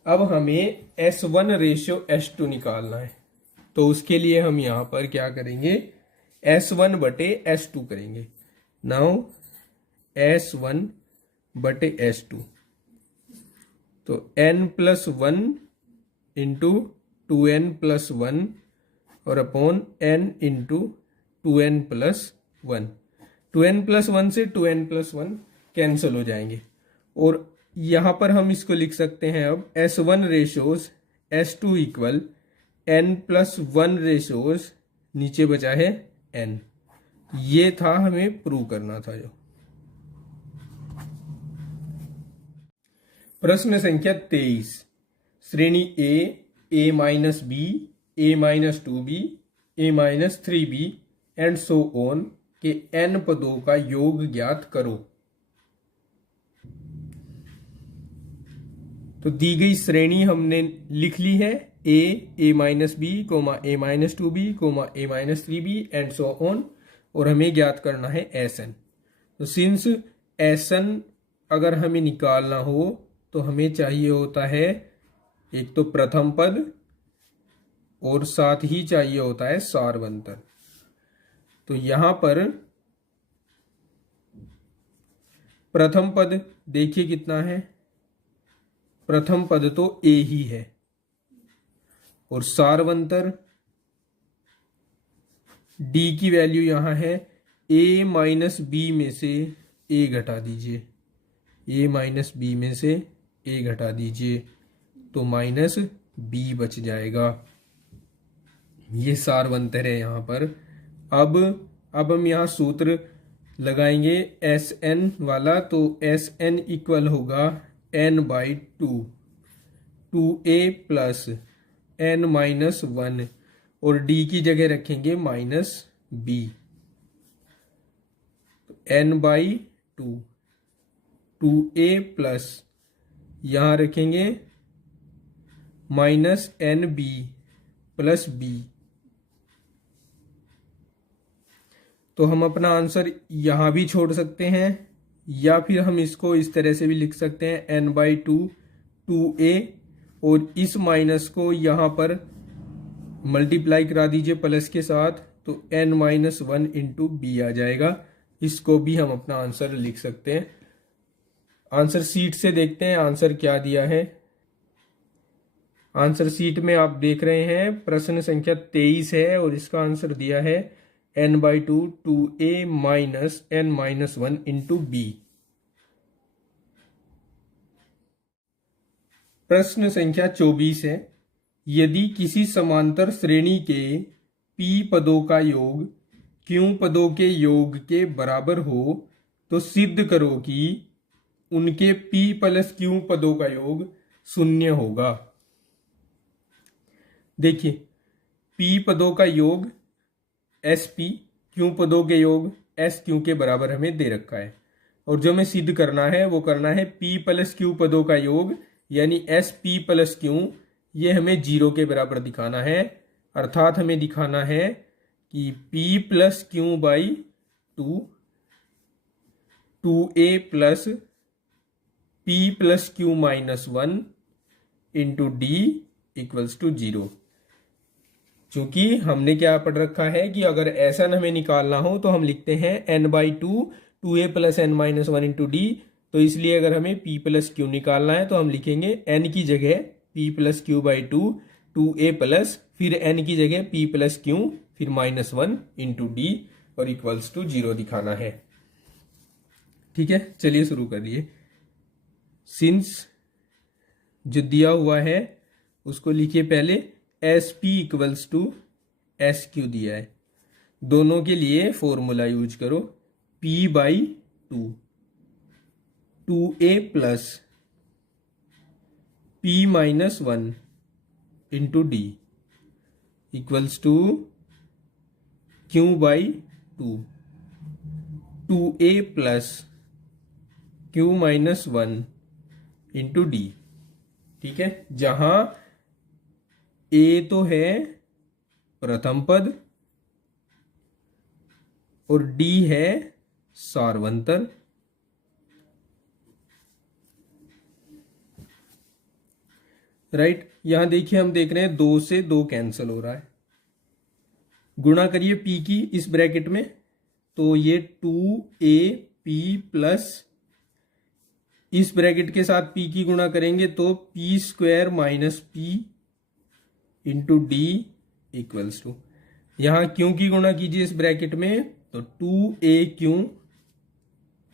अब हमें S1/S2 निकालना है, तो उसके लिए हम यहाँ पर क्या करेंगे, S1/S2 करेंगे। नाउ S1/S2, तो n+1 इंटू 2n+1 और upon n into 2n+1, 2n+1 से 2n+1 कैंसिल हो जाएंगे, और यहां पर हम इसको लिख सकते हैं अब S1/S2 इक्वल n+1/, नीचे बचा है n। ये था हमें प्रूव करना था। जो प्रश्न संख्या 23, श्रेणी A-B, A-2B, A-3B and so on के n पदों का योग ज्ञात करो। तो दी गई श्रेणी हमने लिख ली है A minus B comma A minus two B comma A minus three B and so on, और हमें ज्ञात करना है एस एन। तो सिंस एस एन अगर हमें निकालना हो तो हमें चाहिए होता है एक तो प्रथम पद और साथ ही चाहिए होता है सार्वंतर। तो यहां पर प्रथम पद देखिए कितना है, प्रथम पद तो ए ही है, और सार्वंतर डी की वैल्यू यहां है ए माइनस बी में से ए घटा दीजिए, ए माइनस बी में से ए घटा दीजिए तो माइनस बी बच जाएगा। ये सार्वंतर है यहां पर। अब हम यहां सूत्र लगाएंगे एस एन वाला, तो एस एन इक्वल होगा n by two a plus n minus one, और डी की जगह रखेंगे minus b, n by two a plus यहां रखेंगे minus n b plus b. तो हम अपना आंसर यहां भी छोड़ सकते हैं, या फिर हम इसको इस तरह से भी लिख सकते हैं एन बाई टू ए, और इस माइनस को यहां पर मल्टीप्लाई करा दीजिए प्लस के साथ, तो N minus one into B आ जाएगा। इसको भी हम अपना आंसर लिख सकते हैं। आंसर सीट से देखते हैं आंसर क्या दिया है। आंसर सीट में आप देख रहे हैं प्रश्न संख्या 23 है, और इसका आंसर दिया है n by two a minus n minus one into b. प्रश्न संख्या 24 है, यदि किसी समांतर श्रेणी के p पदों का योग q पदों के योग के बराबर हो तो सिद्ध करो कि उनके p प्लस q पदों का योग शून्य होगा। देखिए p पदों का योग SP, q पदों के योग SQ के बराबर हमें दे रखा है, और जो हमें सिद्ध करना है वो करना है p प्लस q पदों का योग यानी SP प्लस q, ये हमें 0 के बराबर दिखाना है। अर्थात हमें दिखाना है कि p plus q by two a plus p plus q minus one into D equals to 0। चूंकि हमने क्या पढ़ रखा है कि अगर ऐसा हमें निकालना हो तो हम लिखते हैं n by two a plus n minus one into d. तो इसलिए अगर हमें p प्लस क्यू निकालना है तो हम लिखेंगे n की जगह p plus Q by two a plus फिर n की जगह p प्लस क्यू फिर माइनस वन इंटू डी और इक्वल्स टू 0 दिखाना है। ठीक है, चलिए शुरू करिए। सिंस जो दिया हुआ है उसको लिखिए पहले S P equals to S Q दिया है। दोनों के लिए फॉर्मूला यूज करो p by two a plus p minus one into D equals to q by two a plus q minus one into d. ठीक है, जहां a तो है प्रथम पद और d है सार्वंतर। राइट, यहां देखिए हम देख रहे हैं 2 से 2 कैंसिल हो रहा है। गुणा करिए p की इस ब्रैकेट में, तो ये 2ab प्लस इस ब्रैकेट के साथ p की गुणा करेंगे तो p square minus p into D equals to, यहां क्यू की गुणा कीजिए इस ब्रैकेट में तो 2aq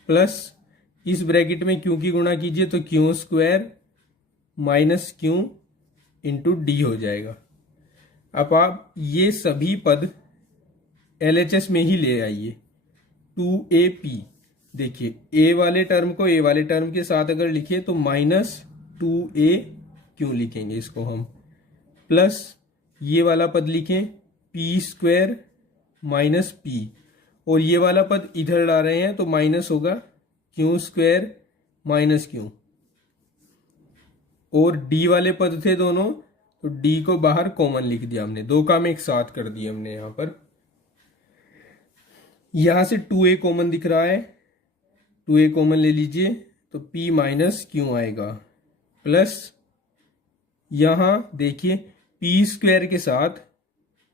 प्लस इस ब्रैकेट में क्यू की गुणा कीजिए तो Q square minus Q into D हो जाएगा। अब आप ये सभी पद LHS में ही ले आइए। 2AP, देखिए a वाले टर्म को a वाले टर्म के साथ अगर लिखिए तो माइनस 2a क्यों लिखेंगे इसको हम, प्लस ये वाला पद लिखें p स्क्वायर माइनस p, और ये वाला पद इधर ला रहे हैं तो माइनस होगा q स्क्वायर माइनस क्यू। और डी वाले पद थे दोनों, तो डी को बाहर कॉमन लिख दिया हमने, दो काम एक साथ कर दिए हमने यहां पर। यहां से 2a कॉमन दिख रहा है, 2a कॉमन ले लीजिए, तो p माइनस क्यू आएगा, प्लस यहां देखिए p स्क्वायर के साथ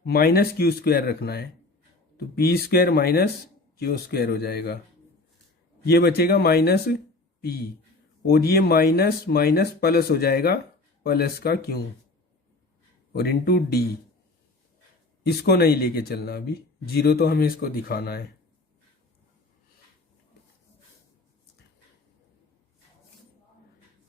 माइनस क्यू स्क्वायर रखना है, तो p square minus Q square हो जाएगा, ये बचेगा माइनस p, और ये माइनस माइनस प्लस हो जाएगा, प्लस का क्यू, और इंटू डी। इसको नहीं लेके चलना अभी, जीरो तो हमें इसको दिखाना है।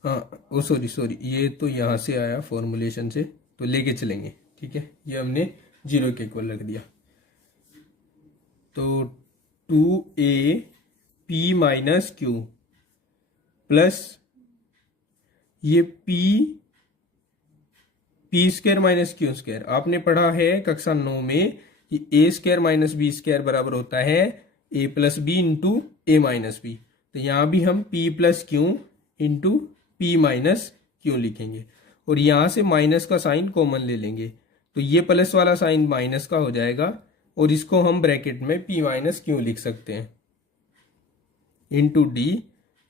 हाँ ओ सॉरी ये तो यहां से आया फॉर्मुलेशन से, तो लेके चलेंगे, ठीक है। ये हमने जीरो के इक्वल रख दिया, तो 2a p minus Q plus ये p square minus Q square. आपने पढ़ा है कक्षा 9 में कि a square minus B square बराबर होता है a plus B into A minus B. तो यहां भी हम p plus Q into p minus Q लिखेंगे, और यहां से माइनस का साइन कॉमन ले लेंगे, तो ये प्लस वाला साइन माइनस का हो जाएगा, और इसको हम ब्रैकेट में p माइनस क्यू लिख सकते हैं, इंटू डी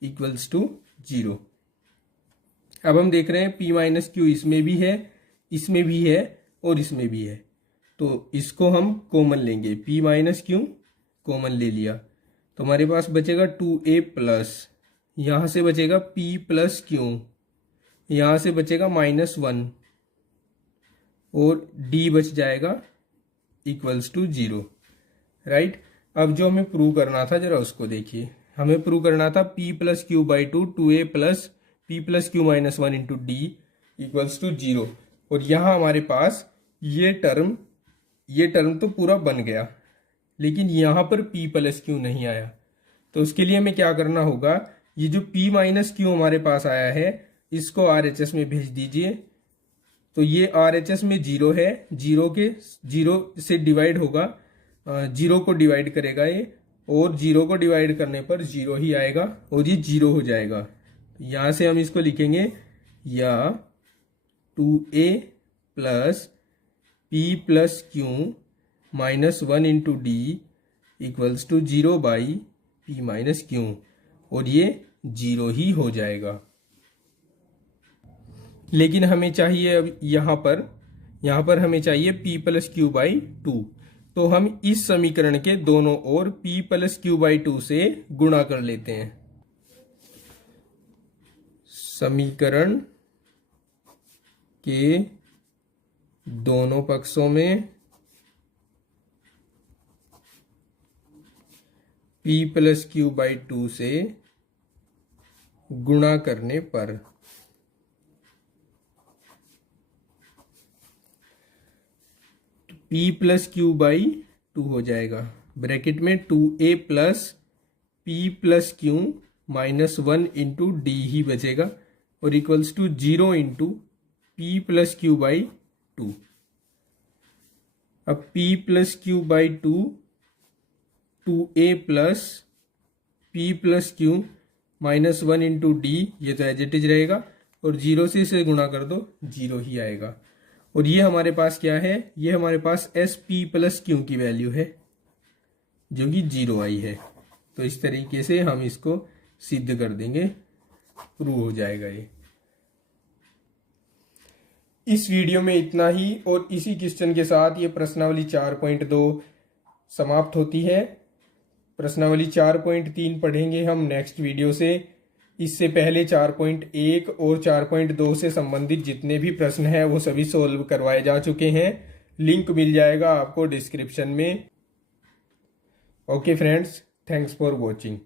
इक्वल्स टू 0। अब हम देख रहे हैं p माइनस क्यू इसमें भी है, इसमें भी है, और इसमें भी है, तो इसको हम कॉमन लेंगे, p माइनस क्यू कॉमन ले लिया, तो हमारे पास बचेगा 2a प्लस, यहां से बचेगा p प्लस क्यू, यहां से बचेगा -1, और d बच जाएगा इक्वल्स टू 0, राइट। अब जो हमें प्रूव करना था जरा उसको देखिए, हमें प्रूव करना था p plus Q by 2a plus p plus Q minus 1 into D equals to 0, और यहां हमारे पास ये टर्म तो पूरा बन गया, लेकिन यहां पर p प्लस क्यू नहीं आया, तो उसके लिए हमें क्या करना होगा, ये जो p माइनस क्यू हमारे पास आया है इसको RHS में भेज दीजिए, तो ये RHS में 0 है, 0 से डिवाइड होगा, 0 को डिवाइड करेगा ये, और 0 को डिवाइड करने पर 0 ही आएगा, और ये 0 हो जाएगा। यहां से हम इसको लिखेंगे, या 2a plus p plus Q minus 1 into D equals to 0 by p minus Q, और ये 0 ही हो जाएगा। लेकिन हमें चाहिए अब यहां पर हमें चाहिए p प्लस क्यू बाई 2, तो हम इस समीकरण के दोनों ओर p प्लस क्यू बाई 2 से गुणा कर लेते हैं। समीकरण के दोनों पक्षों में p प्लस क्यू बाई 2 से गुणा करने पर p प्लस क्यू बाई 2 हो जाएगा, ब्रैकेट में 2a plus p plus Q minus 1 into D ही बचेगा, और equals to 0 into p plus Q by 2। अब p plus Q by 2 2a plus p plus Q minus 1 into D, ये तो as it is रहेगा, और 0 से इसे गुणा कर दो, 0 ही आएगा। और ये हमारे पास क्या है, ये हमारे पास sp प्लस क्यू की वैल्यू है जो कि 0 आई है। तो इस तरीके से हम इसको सिद्ध कर देंगे, प्रूव हो जाएगा ये। इस वीडियो में इतना ही, और इसी क्वेश्चन के साथ ये प्रश्नावली 4.2 समाप्त होती है। प्रश्नावली 4.3 पढ़ेंगे हम नेक्स्ट वीडियो से। इससे पहले 4.1 और 4.2 से संबंधित जितने भी प्रश्न हैं वो सभी सोल्व करवाए जा चुके हैं, लिंक मिल जाएगा आपको डिस्क्रिप्शन में। Okay friends, thanks for watching.